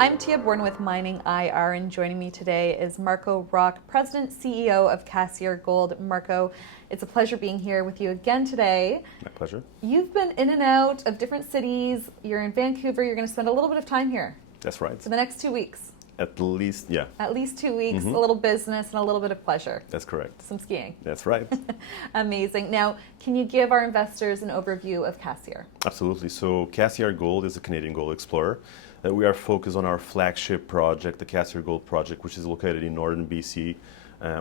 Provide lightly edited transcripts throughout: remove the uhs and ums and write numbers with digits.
I'm Tia Borden with MiningIR, and joining me today is Roque, President, CEO of Cassiar Gold. Marco, it's a pleasure being here with you again today. My pleasure. You've been in and out of different cities. You're in Vancouver. You're going to spend a little bit of time here. That's right. For the next 2 weeks. At least, yeah. At least 2 weeks, a little business and a little bit of pleasure. That's correct. Some skiing. That's right. Amazing. Now, can you give our investors an overview of Cassiar? Absolutely. So Cassiar Gold is a Canadian gold explorer. We are focused on our flagship project, the Cassiar Gold project, which is located in northern BC.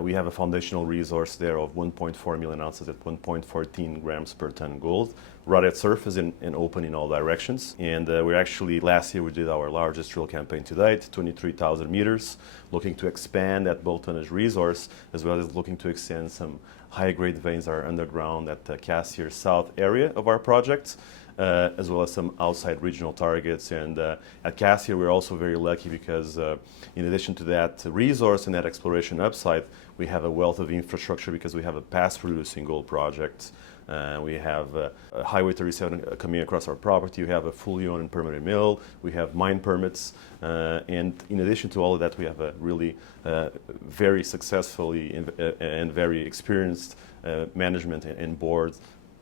We have a foundational resource there of 1.4 million ounces at 1.14 grams per ton gold, right at surface and open in all directions. And we're actually, last year we did our largest drill campaign to date, 23,000 meters, looking to expand that bulk-tonnage resource, as well as looking to extend some high-grade veins that are underground at the Cassiar South area of our project. As well as some outside regional targets. And at Cassiar, we're also very lucky because in addition to that resource and that exploration upside, we have a wealth of infrastructure because we have a past producing gold project. We have Highway 37 coming across our property. We have a fully owned and permitted mill. We have mine permits. And in addition to all of that, we have a really very successfully and very experienced management and board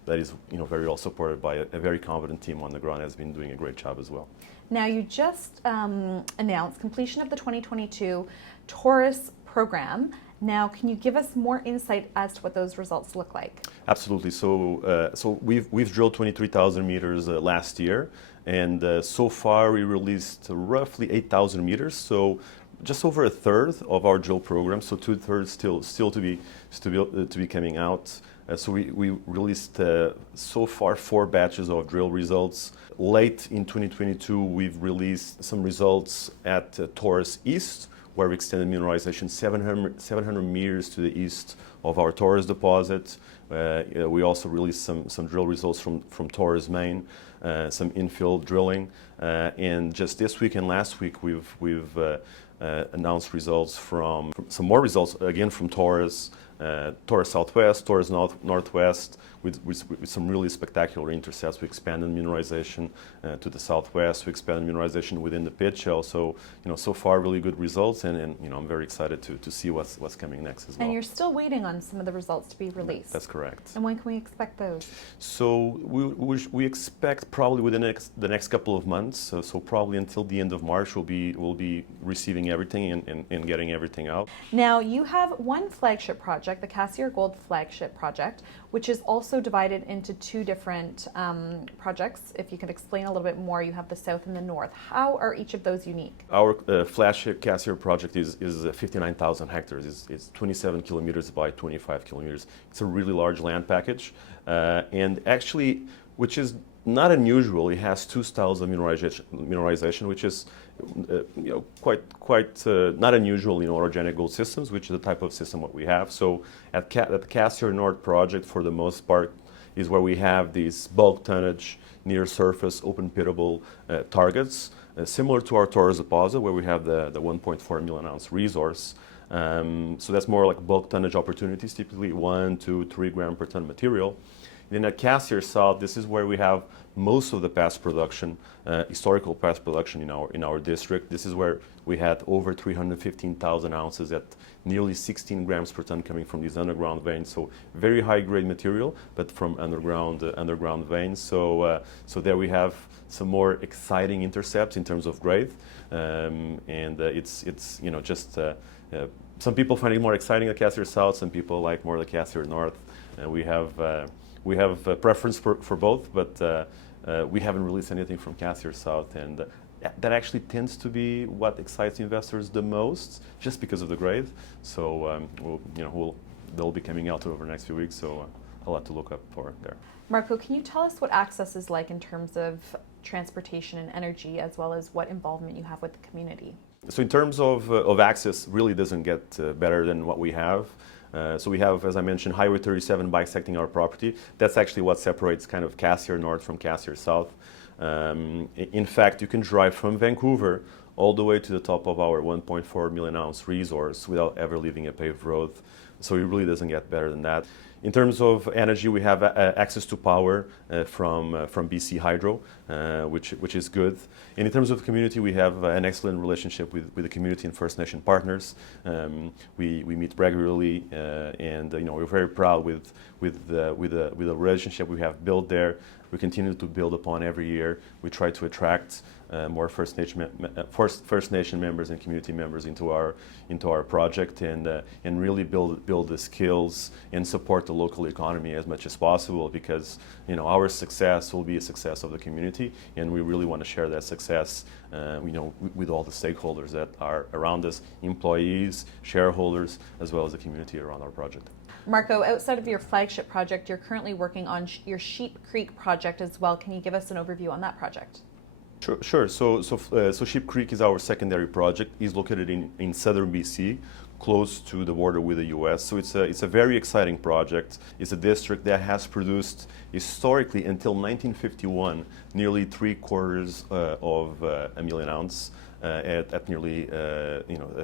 that is, very well supported by a very competent team on the ground, has been doing a great job as well. Now, you just announced completion of the 2022 Taurus program. Now, can you give us more insight as to what those results look like? Absolutely. So we've drilled 23,000 meters last year, and so far we released roughly 8,000 meters. So just over a third of our drill program. So 2/3 still to be coming out. So we released so far 4 batches of drill results. Late in 2022, we've released some results at Taurus East, where we extended mineralization 700 meters to the east of our Taurus deposit. We also released some drill results from Taurus Main, some infill drilling. And just this week and last week, we've announced results from some more results, again from Taurus, Taurus Southwest, Taurus Northwest, with some really spectacular intercepts. We expanded mineralization to the southwest. We expanded mineralization within the pit shell. So, so far really good results, and I'm very excited to see what's coming next as well. And you're still waiting on some of the results to be released. That's correct. And when can we expect those? So we expect probably within the next couple of months. So probably until the end of March, we'll be receiving everything and getting everything out. Now, you have one flagship project, the Cassiar Gold flagship project, which is also divided into 2 different projects. If you could explain a little bit more, you have the South and the North. How are each of those unique? Our flagship Cassiar project is 59,000 hectares. It's 27 kilometers by 25 kilometers. It's a really large land package, and actually, which is not unusual. It has 2 styles of mineralization, which is quite not unusual in orogenic gold systems, which is the type of system what we have. So at the Cassiar North project, for the most part, is where we have these bulk tonnage, near surface, open pitable targets, similar to our Taurus deposit, where we have the 1.4 million ounce resource. So that's more like bulk tonnage opportunities, typically 1, 2, 3 gram per ton material. Then at Cassiar South, this is where we have most of the past production, historical past production in our district. This is where we had over 315,000 ounces at nearly 16 grams per ton coming from these underground veins. So very high grade material, but from underground veins. So there we have some more exciting intercepts in terms of grade, and it's just some people find it more exciting at Cassiar South. Some people like more the Cassiar North. We have a preference for both, but we haven't released anything from Cassiar South, and that actually tends to be what excites investors the most, just because of the grade. So they'll be coming out over the next few weeks, so a lot to look up for there. Marco, can you tell us what access is like in terms of transportation and energy, as well as what involvement you have with the community? So in terms of access, really doesn't get better than what we have. So we have, as I mentioned, Highway 37 bisecting our property. That's actually what separates kind of Cassiar North from Cassiar South. In fact, you can drive from Vancouver all the way to the top of our 1.4 million ounce resource without ever leaving a paved road. So it really doesn't get better than that. In terms of energy, we have access to power from BC Hydro, which is good. And in terms of community, we have an excellent relationship with the community and First Nation partners. We meet regularly, and we're very proud with the relationship we have built there. We continue to build upon every year. We try to attract more First Nation members and community members into our project, and really build the skills and support the local economy as much as possible, because our success will be a success of the community, and we really want to share that success with all the stakeholders that are around us, employees, shareholders, as well as the community around our project. Marco, outside of your flagship project, you're currently working on your Sheep Creek project as well. Can you give us an overview on that project? Sure. So Sheep Creek is our secondary project. It's located in southern BC, close to the border with the U.S. So it's a very exciting project. It's a district that has produced historically until 1951 nearly 3/4 of a million ounce. At nearly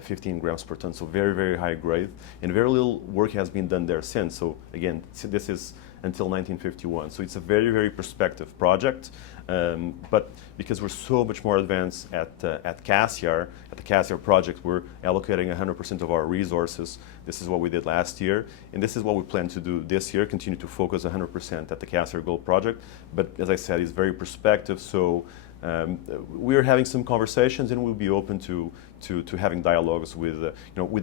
15 grams per ton, so very, very high grade, and very little work has been done there since. So again, this is until 1951. So it's a very, very prospective project, but because we're so much more advanced at Cassiar, at the Cassiar project, we're allocating 100% of our resources. This is what we did last year, and this is what we plan to do this year, continue to focus 100% at the Cassiar Gold project. But as I said, it's very prospective, so we're having some conversations, and we'll be open to having dialogues with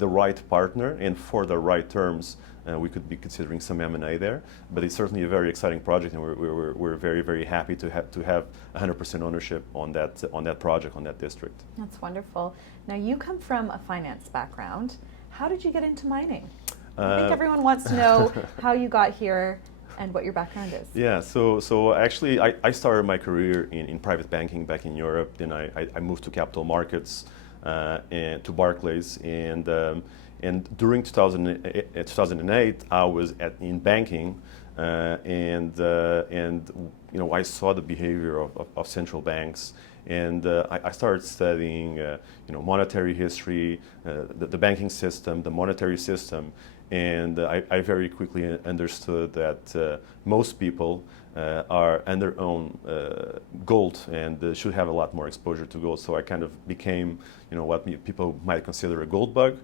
the right partner, and for the right terms, we could be considering some M&A there. But it's certainly a very exciting project, and we're very, very happy to have 100% ownership on that project, on that district. That's wonderful. Now, you come from a finance background. How did you get into mining? I think everyone wants to know how you got here and what your background is. Yeah, so actually I started my career in private banking back in Europe. Then I moved to capital markets and to Barclays, and during 2008 I was in banking, and I saw the behavior of central banks, and I started studying monetary history, the banking system, the monetary system. And I very quickly understood that most people are on their own gold, and should have a lot more exposure to gold. So I kind of became, what people might consider a gold bug.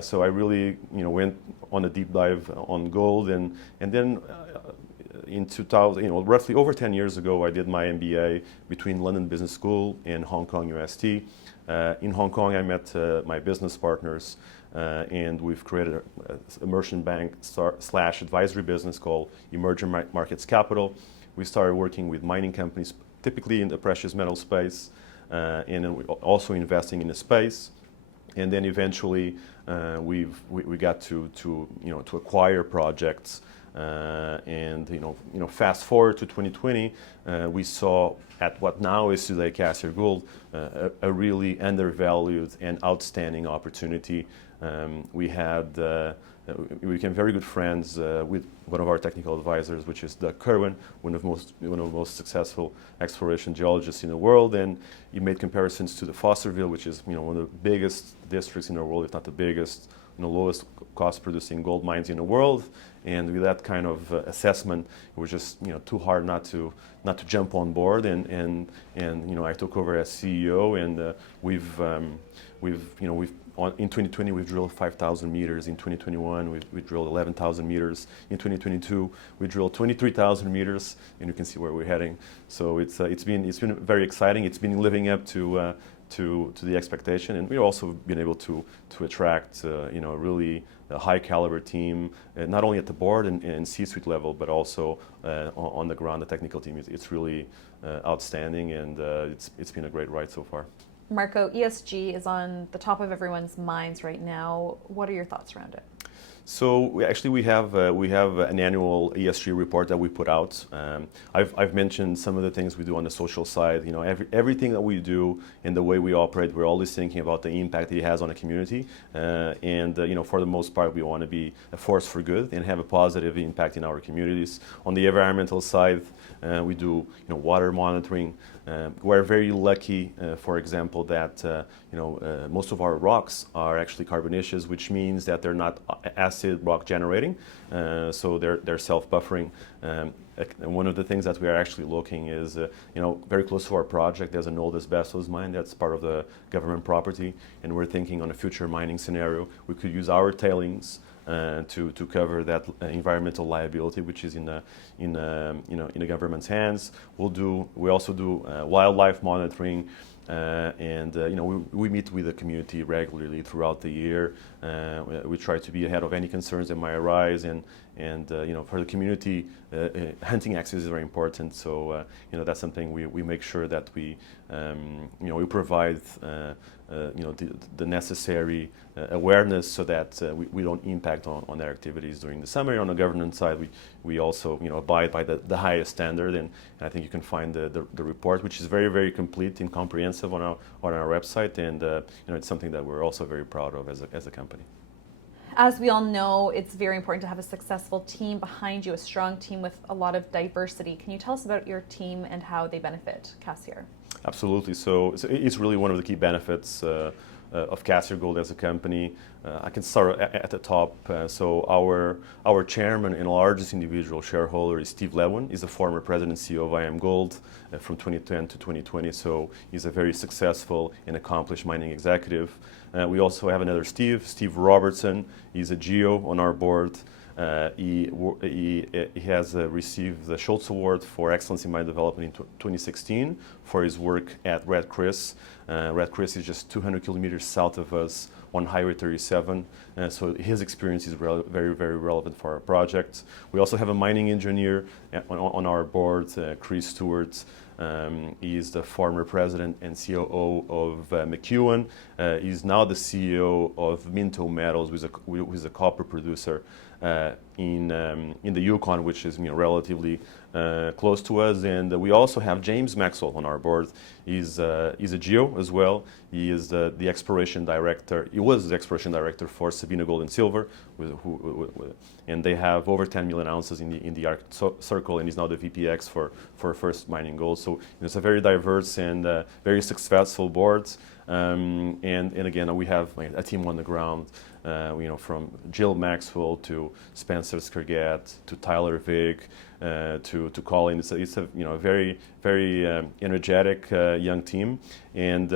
So I really, went on a deep dive on gold, and then in 2000, roughly over 10 years ago, I did my MBA between London Business School and Hong Kong UST. In Hong Kong, I met my business partners. And we've created a merchant bank / advisory business called Emerging Markets Capital. We started working with mining companies, typically in the precious metal space, and then we also investing in the space. And then eventually, we got to acquire projects. And fast forward to 2020, we saw at what now is today Cassiar Gold a really undervalued and outstanding opportunity. We became very good friends with one of our technical advisors, which is Doug Kerwin, one of the most successful exploration geologists in the world. And he made comparisons to the Fosterville, which is one of the biggest districts in the world, if not the biggest, lowest cost producing gold mines in the world. And with that kind of assessment, it was just too hard not to jump on board. And I took over as CEO, and in 2020 we've drilled 5,000 meters. In 2021 we drilled 11,000 meters. In 2022 we drilled 23,000 meters, and you can see where we're heading. So it's been very exciting. It's been living up to the expectation, and we've also been able to attract really a high caliber team, not only at the board and C-suite level, but also on the ground. The technical team it's really outstanding, and it's been a great ride so far. Marco, ESG is on the top of everyone's minds right now. What are your thoughts around it? So we have an annual ESG report that we put out. I've mentioned some of the things we do on the social side. Everything that we do and the way we operate, we're always thinking about the impact it has on the community. And for the most part, we want to be a force for good and have a positive impact in our communities. On the environmental side, we do water monitoring. We're very lucky, for example, that most of our rocks are actually carbonaceous, which means that they're not as acid rock generating, so they're self-buffering. And one of the things that we are actually looking is, very close to our project, there's an old asbestos mine that's part of the government property, and we're thinking on a future mining scenario, we could use our tailings to cover that environmental liability, which is in the government's hands. We also do wildlife monitoring. We meet with the community regularly throughout the year. We try to be ahead of any concerns that might arise, and for the community, hunting access is very important. So that's something we make sure that we provide the necessary awareness so that we don't impact on their activities during the summer. On the governance side, we also abide by the highest standard, and I think you can find the report, which is very, very complete and comprehensive on our website, and it's something that we're also very proud of as a company. As we all know, it's very important to have a successful team behind you, a strong team with a lot of diversity. Can you tell us about your team and how they benefit Cassiar? Absolutely. So it's really one of the key benefits of Cassiar Gold as a company. I can start at the top. So our chairman and largest individual shareholder is Steve Lewin. He's a former president and CEO of IM Gold from 2010 to 2020. So he's a very successful and accomplished mining executive. We also have another Steve Robertson. He's a geo on our board. He has received the Schultz Award for Excellence in Mine Development in 2016 for his work at Red Chris. Red Chris is just 200 kilometers south of us on Highway 37. So his experience is very, very relevant for our project. We also have a mining engineer on our board, Chris Stewart. He is the former president and COO of McEwen. He's now the CEO of Minto Metals, who is a copper producer in the Yukon, which is relatively close to us. And we also have James Maxwell on our board. He's a geo as well. He is the exploration director. He was the exploration director for Sabina Gold and Silver, and they have over 10 million ounces in the Arctic Circle, and he's now the VPX for First Mining Gold. So it's a very diverse and very successful board. And again, we have a team on the ground, from Jill Maxwell to Spencer Skergat to Tyler Vig to Colin. It's a very, very energetic young team. And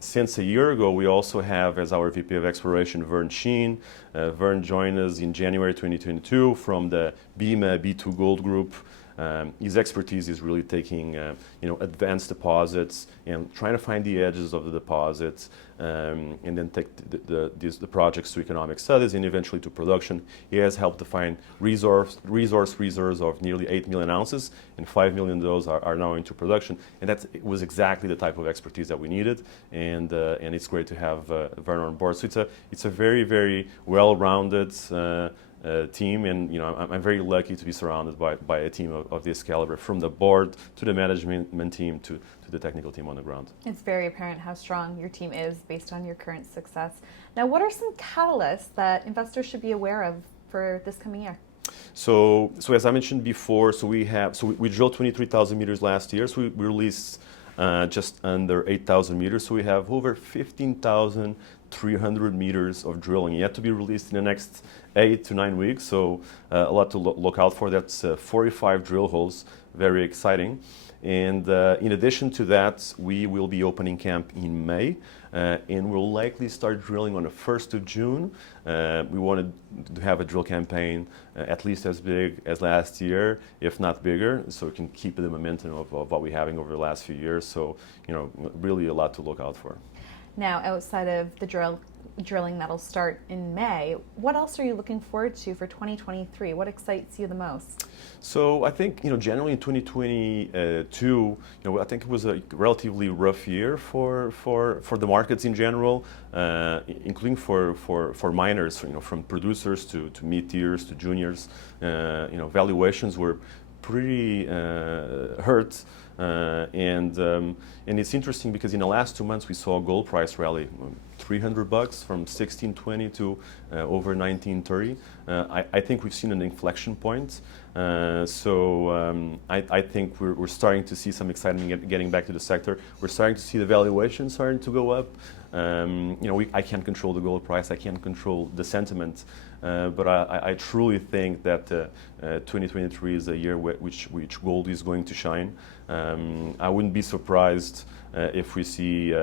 since a year ago, we also have as our VP of Exploration Vern Sheen. Vern joined us in January 2022 from the BIMA B2 Gold Group. His expertise is really taking advanced deposits and trying to find the edges of the deposits, and then take the projects to economic studies and eventually to production. He has helped define reserves of nearly 8 million ounces, and 5 million of those are now into production. And that was exactly the type of expertise that we needed, and it's great to have Vern on board. So it's a very, very well-rounded team, and I'm very lucky to be surrounded by a team of this caliber, from the board to the management team to the technical team on the ground. It's very apparent how strong your team is based on your current success. Now, what are some catalysts that investors should be aware of for this coming year? So as I mentioned before, we drilled 23,000 meters last year. So we released just under 8,000 meters. So we have over 15,300 meters of drilling yet to be released in the next 8 to 9 weeks. So a lot to look out for. That's 45 drill holes, very exciting. And in addition to that, we will be opening camp in May, and we'll likely start drilling on the 1st of June. We wanted to have a drill campaign at least as big as last year, if not bigger, so we can keep the momentum of what we're having over the last few years. So, really a lot to look out for. Now, outside of the drilling that'll start in May, what else are you looking forward to for 2023? What excites you the most? So I think, generally in 2022, I think it was a relatively rough year for the markets in general, including for miners, from producers to mid-tiers to juniors. Valuations were pretty hurt And it's interesting because in the last 2 months we saw gold price rally $300 from 1620 to over 1930. I think we've seen an inflection point. I think we're starting to see some excitement getting back to the sector. We're starting to see the valuation starting to go up. I can't control the gold price. I can't control the sentiment. But I truly think that 2023 is a year which gold is going to shine. I wouldn't be surprised if we see,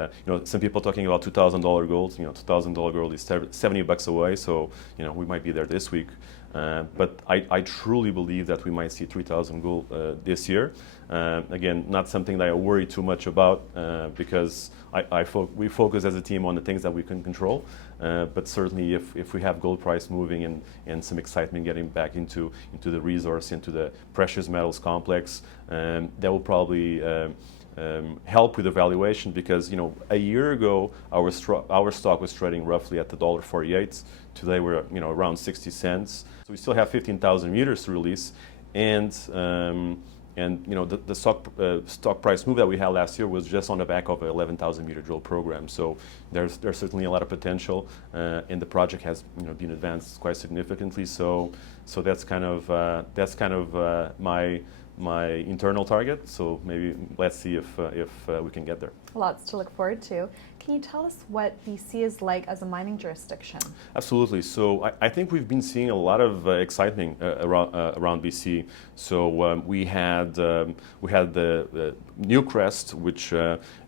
some people talking about $2,000 gold. $2,000 gold is $70 away, so we might be there this week. But I truly believe that we might see 3,000 gold this year. Again, not something that I worry too much about because we focus as a team on the things that we can control. But certainly, if we have gold price moving and some excitement getting back into the resource, into the precious metals complex, that will probably help with the valuation because a year ago our stock was trading roughly at $1.48. Today we're around 60 cents. So we still have 15,000 meters to release, and the stock price move that we had last year was just on the back of an 11,000 meter drill program. So there's certainly a lot of potential, and the project has been advanced quite significantly. So that's kind of my internal target. So maybe let's see if we can get there. Lots to look forward to. Can you tell us what BC is like as a mining jurisdiction? Absolutely. So I think we've been seeing a lot of excitement around BC. So we had the Newcrest, which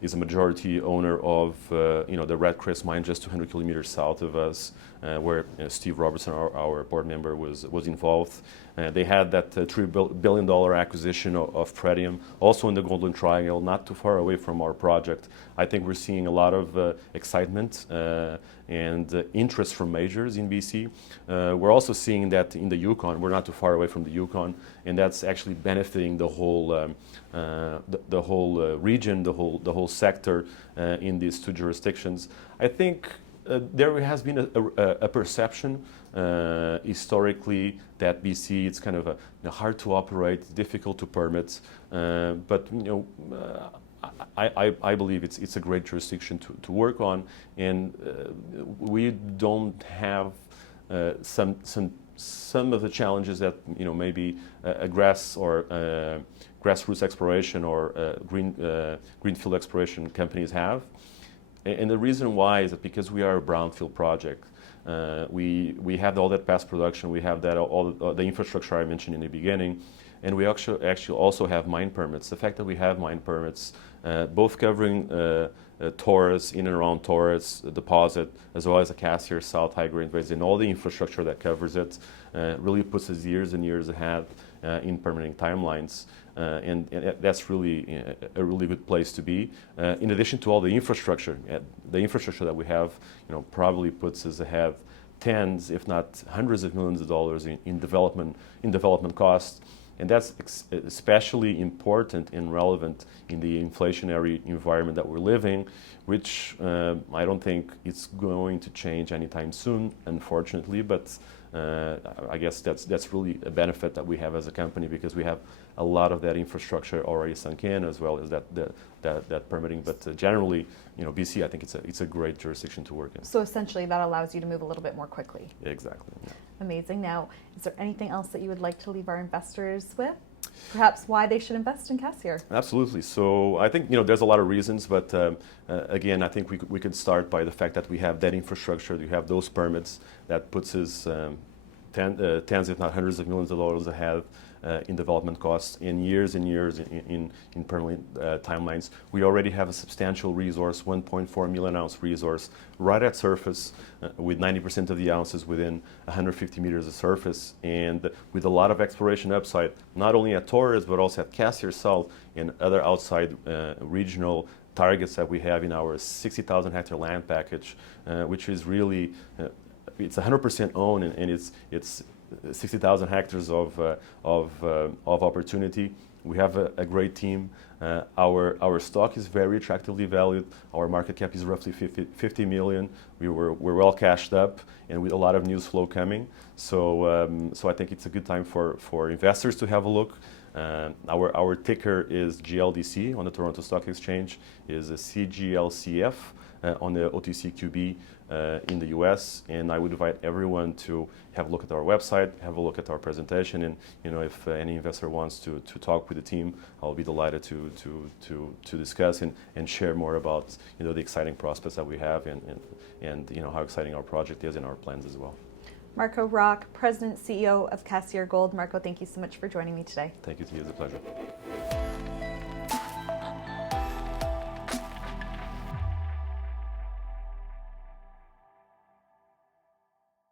is a majority owner of the Red Chris mine just 200 kilometers south of us, where Steve Robertson, our board member, was involved. They had that $3 billion acquisition of Pretium, also in the Golden Triangle, not too far away from our project. I think we're seeing a lot of excitement and interest from majors in BC. We're also seeing that in the Yukon. We're not too far away from the Yukon, and that's actually benefiting the whole region, the whole sector in these two jurisdictions. I think there has been a perception historically that BC it's kind of hard to operate, difficult to permit, but I believe it's a great jurisdiction to work on, and we don't have some of the challenges that maybe a grassroots exploration or greenfield exploration companies have. And the reason why is that because we are a brownfield project, we have all that past production, we have that all the infrastructure I mentioned in the beginning, and we actually also have mine permits. The fact that we have mine permits, both covering Taurus, in and around Taurus deposit, as well as the Cassiar South high-grade veins and all the infrastructure that covers it, really puts us years and years ahead in permitting timelines. And that's really a really good place to be. In addition to all the infrastructure that we have, probably puts us ahead tens, if not hundreds of millions of dollars in development costs. And that's especially important and relevant in the inflationary environment that we're living, which I don't think it's going to change anytime soon, unfortunately. But I guess that's really a benefit that we have as a company because we have a lot of that infrastructure already sunk in, as well as that permitting. But generally, BC, I think it's a great jurisdiction to work in. So essentially, that allows you to move a little bit more quickly. Exactly. Yeah. Amazing. Now, is there anything else that you would like to leave our investors with? Perhaps why they should invest in Cassiar? Absolutely. So I think there's a lot of reasons, but again, I think we could start by the fact that we have that infrastructure, we have those permits that puts us tens, if not hundreds of millions of dollars ahead in development costs, in years and years in permitting timelines. We already have a substantial resource, 1.4 million ounce resource, right at surface, with 90% of the ounces within 150 meters of surface, and with a lot of exploration upside, not only at Taurus, but also at Cassiar South and other outside regional targets that we have in our 60,000 hectare land package, which is really, it's 100% owned, and it's 60,000 hectares of opportunity. We have a great team. Our stock is very attractively valued. Our market cap is roughly 50 million. We're well cashed up and with a lot of news flow coming. So I think it's a good time for investors to have a look. Our ticker is GLDC on the Toronto Stock Exchange, is a CGLCF on the OTCQX in the US, and I would invite everyone to have a look at our website, have a look at our presentation, and if any investor wants to talk with the team, I'll be delighted to discuss and share more about the exciting prospects that we have and how exciting our project is and our plans as well. Marco Roque, President CEO of Cassiar Gold. Marco, thank you so much for joining me today. Thank you to you, it's a pleasure.